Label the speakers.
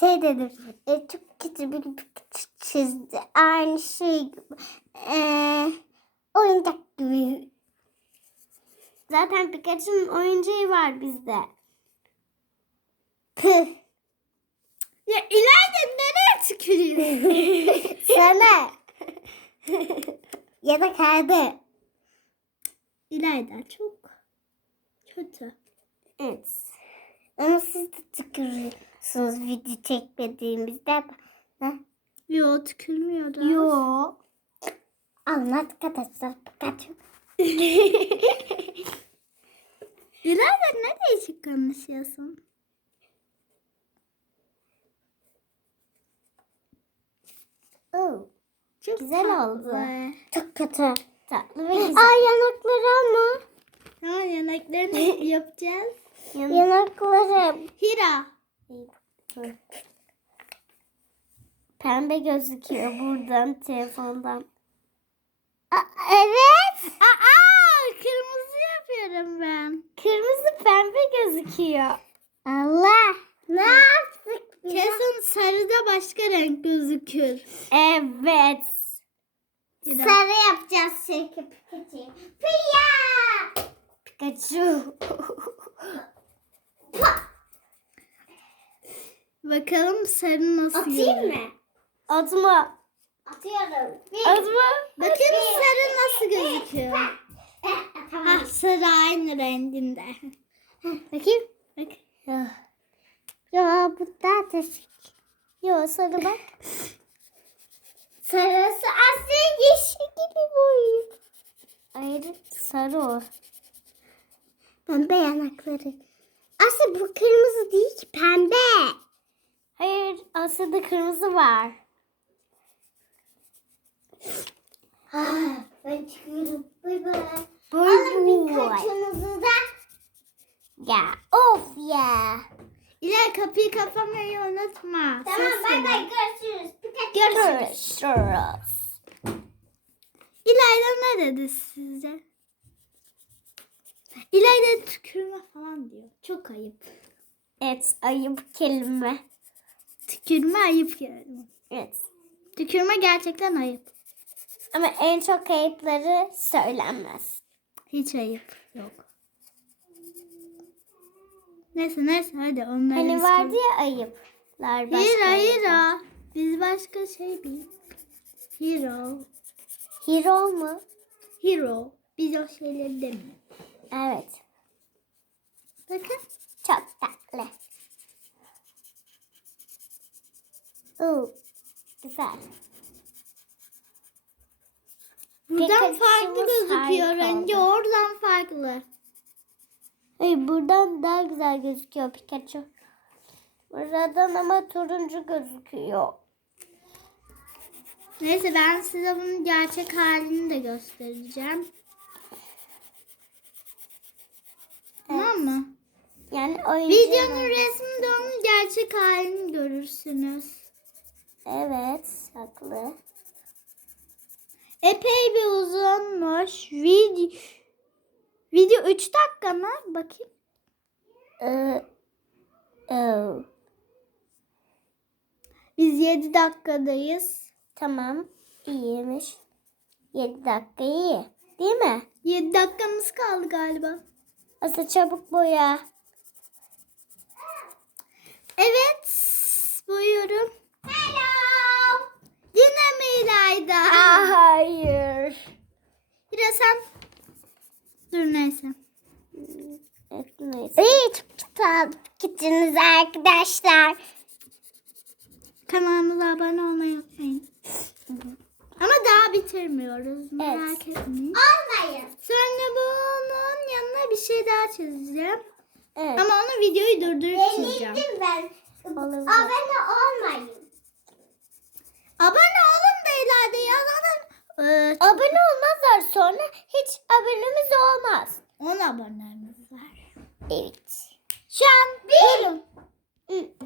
Speaker 1: Şey dedim. E, çok kötü bir çizdi. Aynı şey gibi. E, oyuncak gibi. Zaten Pikachu'nun oyuncağı var bizde. Püh.
Speaker 2: Ya İlayda nereye tükürüyorsun?
Speaker 1: Sana. ya da kaydı.
Speaker 2: İlayda çok kötü.
Speaker 1: Evet. Ama siz de tükürüyorsunuz video çekmediğimizde. Ha?
Speaker 2: Yo tükürmüyordu.
Speaker 1: Yo. Alın arkadaşlar Pikachu.
Speaker 2: İlayda ne değişik konuşuyorsun?
Speaker 1: Oo,
Speaker 2: Çok
Speaker 1: Güzel
Speaker 2: tatlı.
Speaker 1: oldu. çok kötü. Tatlı ve güzel.
Speaker 2: Ay,
Speaker 1: yanakları ama.
Speaker 2: Tamam yanaklarını yapacağız.
Speaker 1: Yanakları.
Speaker 2: Hira.
Speaker 1: Pembe gözüküyor buradan telefondan. Aa, evet.
Speaker 2: Aa kırmızı yapıyorum ben.
Speaker 1: Kırmızı pembe gözüküyor. Allah. Ne yaptık biz?
Speaker 2: Kesin sarıda başka renk gözükür.
Speaker 1: Evet. Sarı yapacağız çünkü Pikachu. Pikachu.
Speaker 2: Bakalım sarı nasıl
Speaker 1: Atayım
Speaker 2: görünüyor.
Speaker 1: mı? Atma. Atıyorum.
Speaker 2: Atma. Bakın sarı nasıl gözüküyor. Ha sarı aynı renginde.
Speaker 1: Bakayım.
Speaker 2: Bak.
Speaker 1: Ya bu daha değişik. Yo sarı bak. Sarısı aslında yeşil gibi boyuyor. Hayır sarı o. Pembe yanakları. Aslında bu kırmızı değil ki pembe. Hayır aslında kırmızı var. Ah, ben çıkıyorum. Bay bay. Alın bir kaçınızı da. Ya of ya.
Speaker 2: İler kapıyı kapamayı unutma.
Speaker 1: Tamam bay bay görüşürüz.
Speaker 2: Görüşürüz.
Speaker 1: Görüşürüz.
Speaker 2: İlayda ne dedi size? İlayda tükürme falan diyor. Çok ayıp.
Speaker 1: Evet ayıp kelime.
Speaker 2: Tükürme ayıp kelime.
Speaker 1: Evet.
Speaker 2: Tükürme gerçekten ayıp.
Speaker 1: Ama en çok ayıpları söylenmez.
Speaker 2: Hiç ayıp yok. Neyse neyse hadi onları
Speaker 1: Hani vardı ya ayıplar. başka
Speaker 2: Hira. Hira. Biz başka şey bil. Hero.
Speaker 1: Hero mu?
Speaker 2: Hero. Biz o şeyleri demiyoruz.
Speaker 1: Evet.
Speaker 2: Bakın.
Speaker 1: Çok tatlı. Oo, güzel.
Speaker 2: Buradan
Speaker 1: Pikachu'muz
Speaker 2: farklı gözüküyor
Speaker 1: oldu.
Speaker 2: Oradan farklı.
Speaker 1: Hayır buradan daha güzel gözüküyor Pikachu. Buradan ama turuncu gözüküyor.
Speaker 2: Neyse ben size bunun gerçek halini de göstereceğim. Tamam mı?
Speaker 1: Yani oyuncu.
Speaker 2: Videonun resminde onun gerçek halini görürsünüz.
Speaker 1: Evet saklı.
Speaker 2: Epey bir uzunmuş. Video, video 3 dakika mı? Bakayım.
Speaker 1: Ee, oh.
Speaker 2: Biz 7 dakikadayız.
Speaker 1: Tamam. iyiymiş. 7 dakika iyi. Değil mi?
Speaker 2: 7 dakikamız kaldı galiba.
Speaker 1: Aslında çabuk boya.
Speaker 2: Evet. Buyurun. Hello. Yine mi İlayda?
Speaker 1: hayır.
Speaker 2: Hira sen. Dur neyse.
Speaker 1: Evet, çok tatlı gittiniz arkadaşlar.
Speaker 2: Kanalımıza abone olmayı unutmayın. Ama daha bitirmiyoruz. Merak etmeyin.
Speaker 1: Olmayın.
Speaker 2: Sonra bunun yanına bir şey daha çizeceğim.
Speaker 1: Evet.
Speaker 2: Ama onu videoyu durdurup çizeceğim.
Speaker 1: ben. Abone olmayın.
Speaker 2: Abone olun da ileride yazalım. Ee,
Speaker 1: Abone olmazlar sonra hiç abonemiz olmaz.
Speaker 2: 10 abone mi? Evet. Şu an bir. Buyurun.